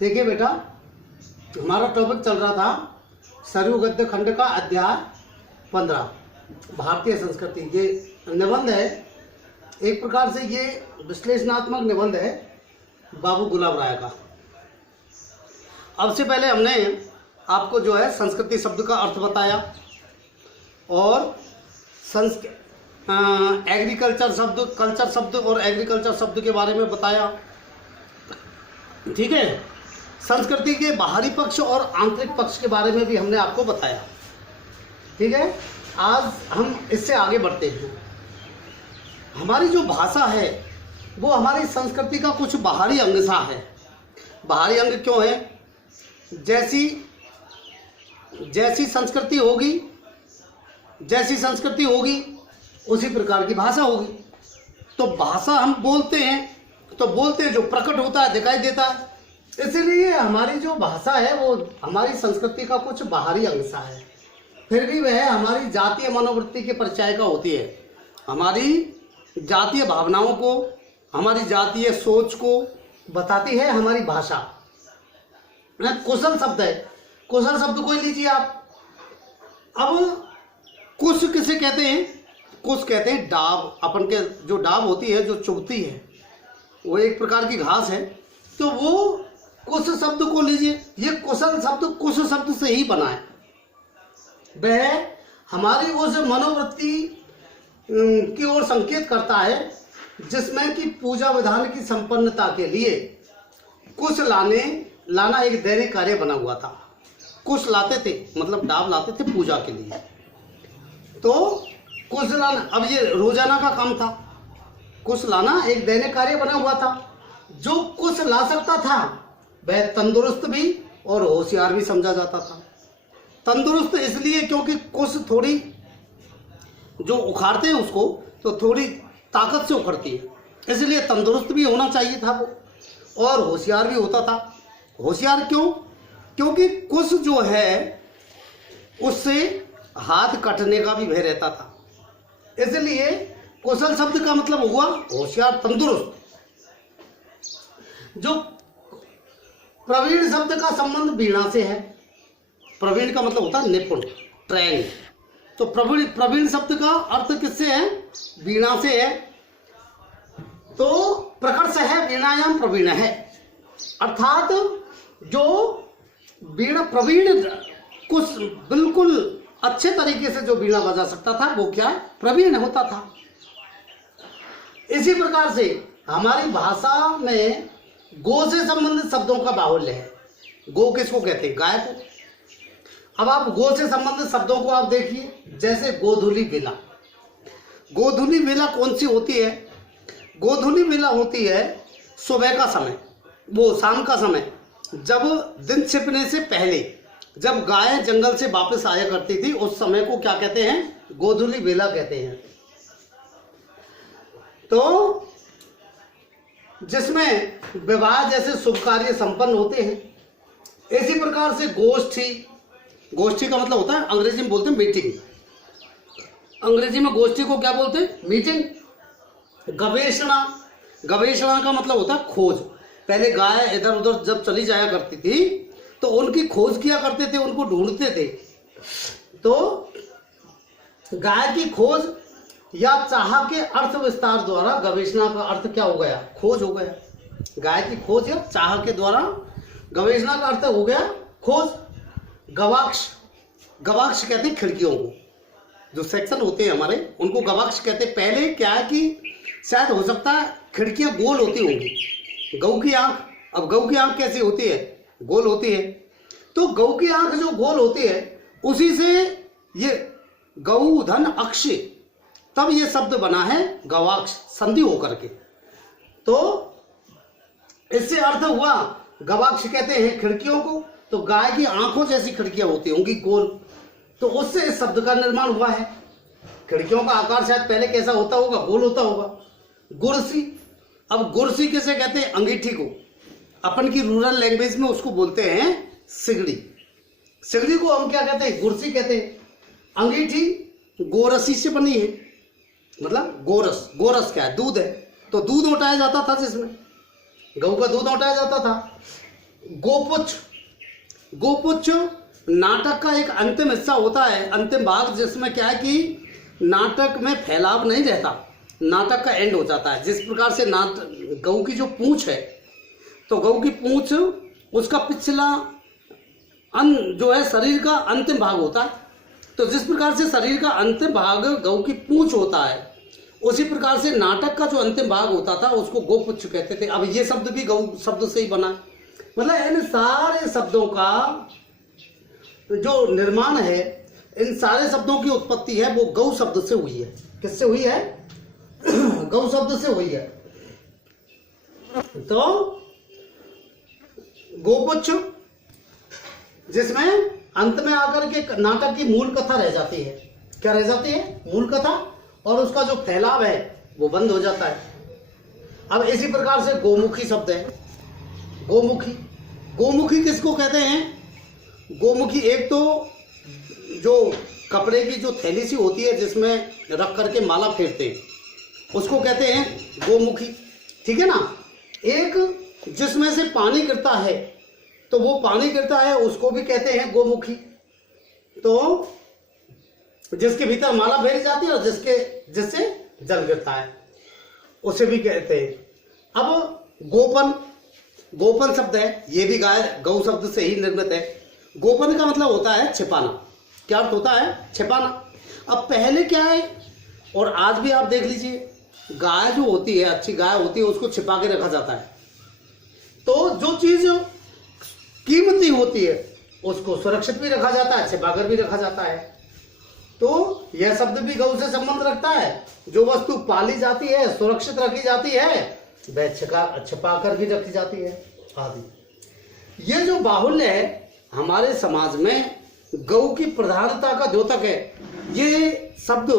देखिए बेटा, हमारा टॉपिक चल रहा था सरयू गद्य खंड का अध्याय 15 भारतीय संस्कृति। ये निबंध है, एक प्रकार से ये विश्लेषणात्मक निबंध है बाबू गुलाब राय का। अब से पहले हमने आपको जो है संस्कृति शब्द का अर्थ बताया और एग्रीकल्चर शब्द, कल्चर शब्द और एग्रीकल्चर शब्द के बारे में बताया। ठीक है, संस्कृति के बाहरी पक्ष और आंतरिक पक्ष के बारे में भी हमने आपको बताया। ठीक है, आज हम इससे आगे बढ़ते हैं। हमारी जो भाषा है वो हमारी संस्कृति का कुछ बाहरी अंग सा है। बाहरी अंग क्यों है? जैसी संस्कृति होगी उसी प्रकार की भाषा होगी। तो भाषा हम बोलते हैं जो प्रकट होता है, दिखाई देता है। इसलिए हमारी जो भाषा है वो हमारी संस्कृति का कुछ बाहरी अंग सा है, फिर भी वह हमारी जातीय मनोवृत्ति के परिचायिका होती है। हमारी जातीय भावनाओं को, हमारी जातीय सोच को बताती है हमारी भाषा। कुशल शब्द है, कुशल शब्द को लीजिए आप। अब कुश किसे कहते हैं? कुश कहते हैं डाब। अपन के जो डाब होती है, जो चुभती है, वो एक प्रकार की घास है। तो वो कुश शब्द को लीजिए। ये कुशल शब्द कुश शब्द से ही बना है। वह हमारी उस मनोवृत्ति की ओर संकेत करता है जिसमें कि पूजा विधान की संपन्नता के लिए कुश लाना एक दैनिक कार्य बना हुआ था। कुश लाते थे, मतलब डाब लाते थे पूजा के लिए। तो कुश लाना, अब ये रोजाना का काम था। कुश लाना एक दैनिक कार्य बना हुआ था। जो कुश ला सकता था वह तंदुरुस्त भी और होशियार भी समझा जाता था। तंदुरुस्त इसलिए क्योंकि कुश थोड़ी जो उखाड़ते हैं उसको तो थोड़ी ताकत से उखड़ती है, इसलिए तंदुरुस्त भी होना चाहिए था वो, और होशियार भी होता था। होशियार क्यों? क्योंकि कुश जो है उससे हाथ कटने का भी भय रहता था। इसलिए कुशल शब्द का मतलब हुआ होशियार, तंदुरुस्त। जो प्रवीण शब्द का संबंध वीणा से है। प्रवीण का मतलब होता है निपुण, ट्रेन। तो प्रवीण शब्द का अर्थ किससे है? वीणा से है। तो प्रकट से है वीणायाम प्रवीण है, अर्थात जो वीणा प्रवीण, कुछ बिल्कुल अच्छे तरीके से जो वीणा बजा सकता था वो क्या है? प्रवीण होता था। इसी प्रकार से हमारी भाषा में गो से संबंधित शब्दों का बाहुल्य है। गो किसको कहते हैं? गाय को। अब आप गो से संबंधित शब्दों को आप देखिए, जैसे गोधूली बेला। गोधूली बेला कौन सी होती है? गोधूली बेला होती है सुबह का समय, वो शाम का समय, जब दिन छिपने से पहले, जब गाय जंगल से वापस आया करती थी, उस समय को क्या कहते हैं? गोधूली बेला कहते हैं। तो जिसमें विवाह जैसे शुभ कार्य संपन्न होते हैं। इसी प्रकार से गोष्ठी का मतलब होता है, अंग्रेजी में बोलते हैं मीटिंग। अंग्रेजी में गोष्ठी को क्या बोलते हैं? मीटिंग। गवेषणा का मतलब होता है खोज। पहले गाय इधर उधर जब चली जाया करती थी तो उनकी खोज किया करते थे, उनको ढूंढते थे। तो गाय की खोज या चाह के अर्थ विस्तार द्वारा गवेषणा का अर्थ क्या हो गया? खोज हो गया। गाय की खोज या चाह के द्वारा गवेषणा का अर्थ हो गया खोज। गवाक्ष कहते हैं खिड़कियों को, जो सेक्शन होते हैं हमारे, उनको गवाक्ष कहते हैं। पहले क्या है कि शायद हो सकता है खिड़कियां गोल होती होंगी। गऊ की आंख, अब गऊ की आंख कैसी होती है? गोल होती है। तो गऊ की आंख जो गोल होती है, उसी से ये गऊ धन अक्ष, तब ये शब्द बना है गवाक्ष, संधि होकर के। तो इससे अर्थ हुआ, गवाक्ष कहते हैं खिड़कियों को। तो गाय की आंखों जैसी खिड़कियां होती होंगी गोल, तो उससे इस शब्द का निर्माण हुआ है। खिड़कियों का आकार शायद पहले कैसा होता होगा? गोल होता होगा। गुरसी, अब गुरसी किसे कहते हैं? अंगीठी को। अपन की रूरल लैंग्वेज में उसको बोलते हैं सिगड़ी। सिगड़ी को हम क्या कहते हैं? गुरसी कहते हैं। अंगीठी गोरसी से बनी है, मतलब गोरस क्या है? दूध है। तो दूध उठाया जाता था, जिसमें गऊ का दूध उठाया जाता था। गोपुच्छ, गोपुच्छ नाटक का एक अंतिम हिस्सा होता है, अंतिम भाग, जिसमें क्या है कि नाटक में फैलाव नहीं रहता, नाटक का एंड हो जाता है। जिस प्रकार से गऊ की जो पूंछ है, तो गऊ की पूंछ उसका पिछला जो है शरीर का अंतिम भाग होता है। तो जिस प्रकार से शरीर का अंतिम भाग गऊ की पूंछ होता है, उसी प्रकार से नाटक का जो अंतिम भाग होता था उसको गोपुच्छ कहते थे। अब ये शब्द भी गऊ शब्द से ही बना, मतलब इन सारे शब्दों का जो निर्माण है, इन सारे शब्दों की उत्पत्ति है वो गौ शब्द से हुई है। किससे हुई है? गौ शब्द से हुई है। तो गोपुच्छ, जिसमें अंत में आकर के नाटक की मूल कथा रह जाती है। क्या रह जाती है? मूल कथा, और उसका जो फैलाव है वो बंद हो जाता है। अब इसी प्रकार से गोमुखी शब्द है, गोमुखी। गोमुखी किसको कहते हैं? गोमुखी एक तो जो कपड़े की जो थैली सी होती है जिसमें रख करके माला फेरते हैं, उसको कहते हैं गोमुखी, ठीक है ना। एक जिसमें से पानी गिरता है, तो वो पानी गिरता है उसको भी कहते हैं गोमुखी। तो जिसके भीतर माला फेरी जाती है और जिससे जल गिरता है उसे भी कहते हैं। अब गोपन, गोपन शब्द है, ये भी गौ शब्द से ही निर्मित है। गोपन का मतलब होता है छिपाना। क्या अर्थ होता है? छिपाना। अब पहले क्या है, और आज भी आप देख लीजिए, गाय जो होती है, अच्छी गाय होती है, उसको छिपा के रखा जाता है। तो जो चीज कीमती होती है उसको सुरक्षित भी रखा जाता है, छिपा कर भी रखा जाता है। तो यह शब्द भी गौ से संबंध रखता है। जो वस्तु पाली जाती है, सुरक्षित रखी जाती है, वह छिपा कर भी रखी जाती है आदि। ये जो बाहुल्य है हमारे समाज में, गौ की प्रधानता का द्योतक है। ये शब्द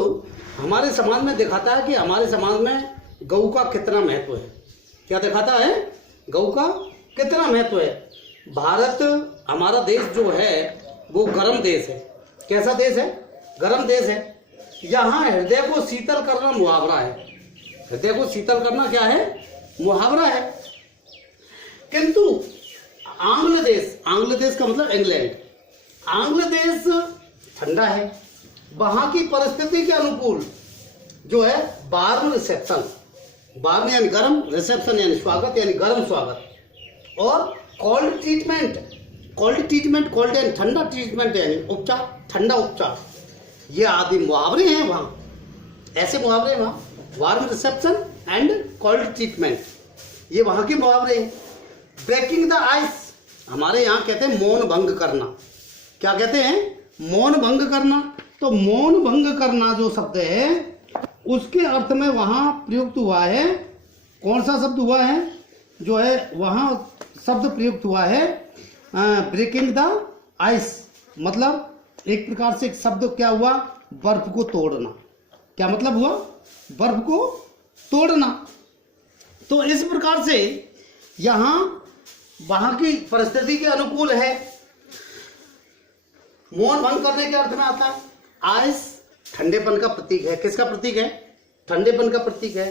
हमारे समाज में दिखाता है कि हमारे समाज में गौ का कितना महत्व है। क्या दिखाता है? गौ का कितना महत्व है। भारत, हमारा देश जो है वो गर्म देश है। कैसा देश है? गर्म देश है। यहाँ हृदय को शीतल करना मुहावरा है। हृदय को शीतल करना क्या है? मुहावरा है। किंतु आंग्ल देश, आंग्ल देश का मतलब इंग्लैंड, आंग्ल देश ठंडा है। वहां की परिस्थिति के अनुकूल जो है वार्म रिसेप्शन, वार्म यानी गर्म, रिसेप्शन यानी स्वागत, यानी गर्म स्वागत, और cold treatment, cold treatment, cold यानी ठंडा ट्रीटमेंट यानी उपचार, ठंडा उपचार, ये आदि मुहावरे हैं वहाँ। ऐसे मुहावरे हैं वहाँ, warm reception and cold treatment, ये वहाँ के मुहावरे हैं। ब्रेकिंग द आइस, हमारे यहाँ कहते हैं मौन भंग करना। क्या कहते हैं? मौन भंग करना। तो मौन भंग करना जो शब्द है उसके अर्थ में वहाँ प्रयुक्त हुआ है। कौन सा शब्द हुआ है? जो है वहाँ शब्द प्रयुक्त हुआ है ब्रेकिंग द आइस, मतलब एक प्रकार से एक शब्द क्या हुआ? बर्फ को तोड़ना। क्या मतलब हुआ? बर्फ को तोड़ना। तो इस प्रकार से यहाँ वहां की परिस्थिति के अनुकूल है। मौन भंग करने के अर्थ में आता है। आइस ठंडेपन का प्रतीक है। किसका प्रतीक है? ठंडेपन का प्रतीक है।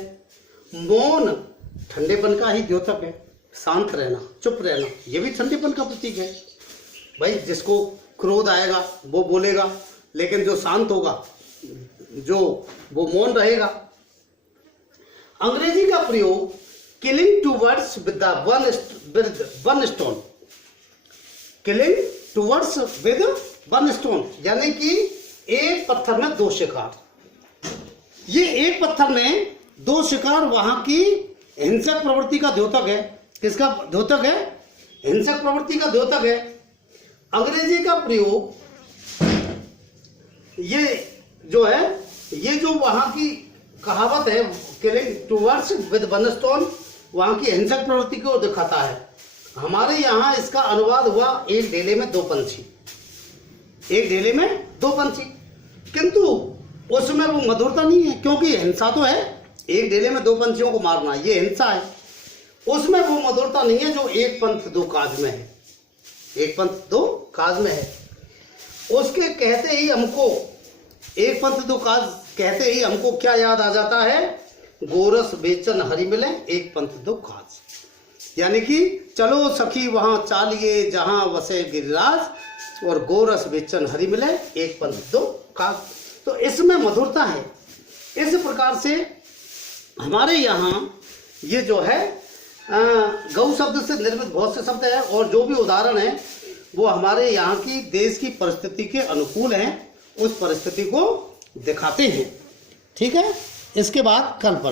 मौन ठंडेपन का ही द्योतक है। शांत रहना, चुप रहना, यह भी ठंडेपन का प्रतीक है। भाई जिसको क्रोध आएगा वो बोलेगा, लेकिन जो शांत होगा, जो वो मौन रहेगा। अंग्रेजी का प्रयोग killing two words with one stone, killing two words with one stone, यानी कि एक पत्थर में दो शिकार। ये एक पत्थर में दो शिकार वहां की हिंसक प्रवृत्ति का द्योतक है। किसका द्योतक है? हिंसक प्रवृत्ति का द्योतक है। अंग्रेजी का प्रयोग ये जो है, ये जो वहां की कहावत है killing two words with one stone, वहां की हिंसक प्रवृत्ति को दिखाता है। हमारे यहाँ इसका अनुवाद हुआ एक ढेले में दो पंछी, एक ढेले में दो पंछी, किंतु उसमें वो मधुरता नहीं है, क्योंकि हिंसा तो है, एक ढेले में दो पंछियों को मारना ये हिंसा है। उसमें वो मधुरता नहीं है जो एक पंथ दो काज में है, एक पंथ दो काज में है। उसके कहते ही हमको, एक पंथ दो काज कहते ही हमको क्या याद आ जाता है? गोरस बेचन हरि मिले, एक पंथ दो काज। यानी कि चलो सखी वहाँ चालिए जहाँ वसे गिरिराज और गोरस बेचन हरि मिले एक पंथ दो काग। तो इसमें मधुरता है। इस प्रकार से हमारे यहाँ ये जो है गौ शब्द से निर्मित बहुत से शब्द हैं और जो भी उदाहरण है वो हमारे यहाँ की देश की परिस्थिति के अनुकूल हैं, उस परिस्थिति को दिखाते हैं। ठीक है, इसके बाद कल पर